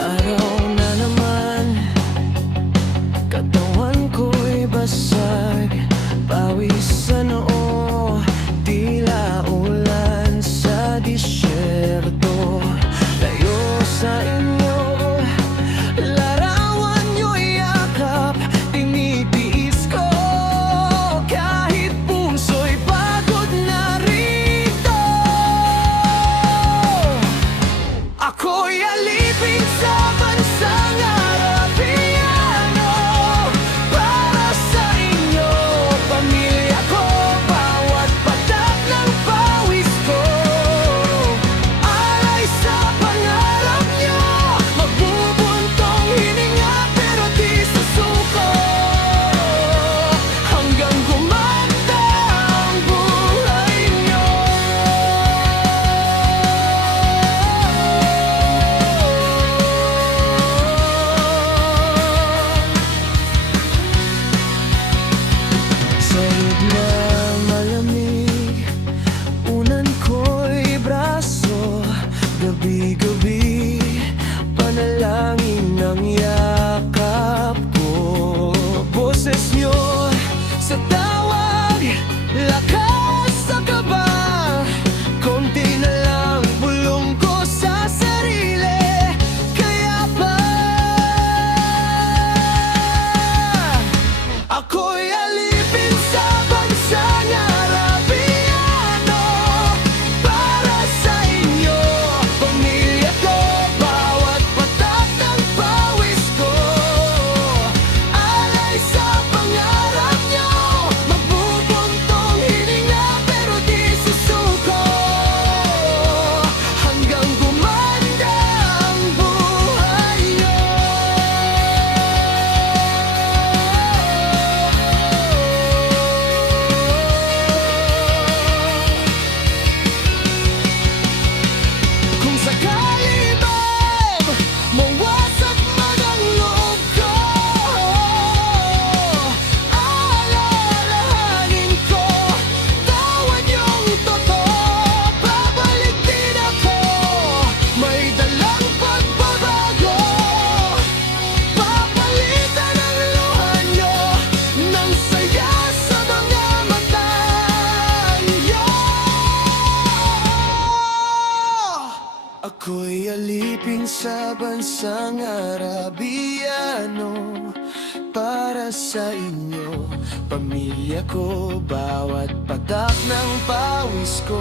Araw na naman, katawan ko'y basag, pawis sa noo, tila ulan sa disyerto. Layo sa inyo, larawan nyo'y yakap, tinitiis ko kahit puso'y pagod na rito. Ako'y alipin sa bansang Arabiano, para sa inyo, pamilya ko, bawat patak ng pawis ko. Alay sa pangarap nyo, magbubuntong hininga pero di susuko, hanggang gumanda ang buhay nyo. Sahig na malamig, unan ko'y braso, gabi-gabi, panalangin ng yakap ko. Boses nyo sa tawag, lakas sa kaba, konti na lang bulong ko sa sarili, kaya pa ako'y alipin sa bansang Arabiano, para sa inyo, pamilya ko, bawat patak ng pawis ko. Alay sa pangarap nyo, magbubuntong hininga pero di susuko, hanggang gumanda ang buhay nyo. Kung sakali man mawasak man ang loob ko, alalahanin ko tawan yung totoo. Babalik din ako, may dalang pagbabago, papalitan ang luha nyo ng saya sa mga mata nyo. Ako'y alipin sa bansang Arabiano, para sa inyo, pamilya ko, bawat patak ng pawis ko.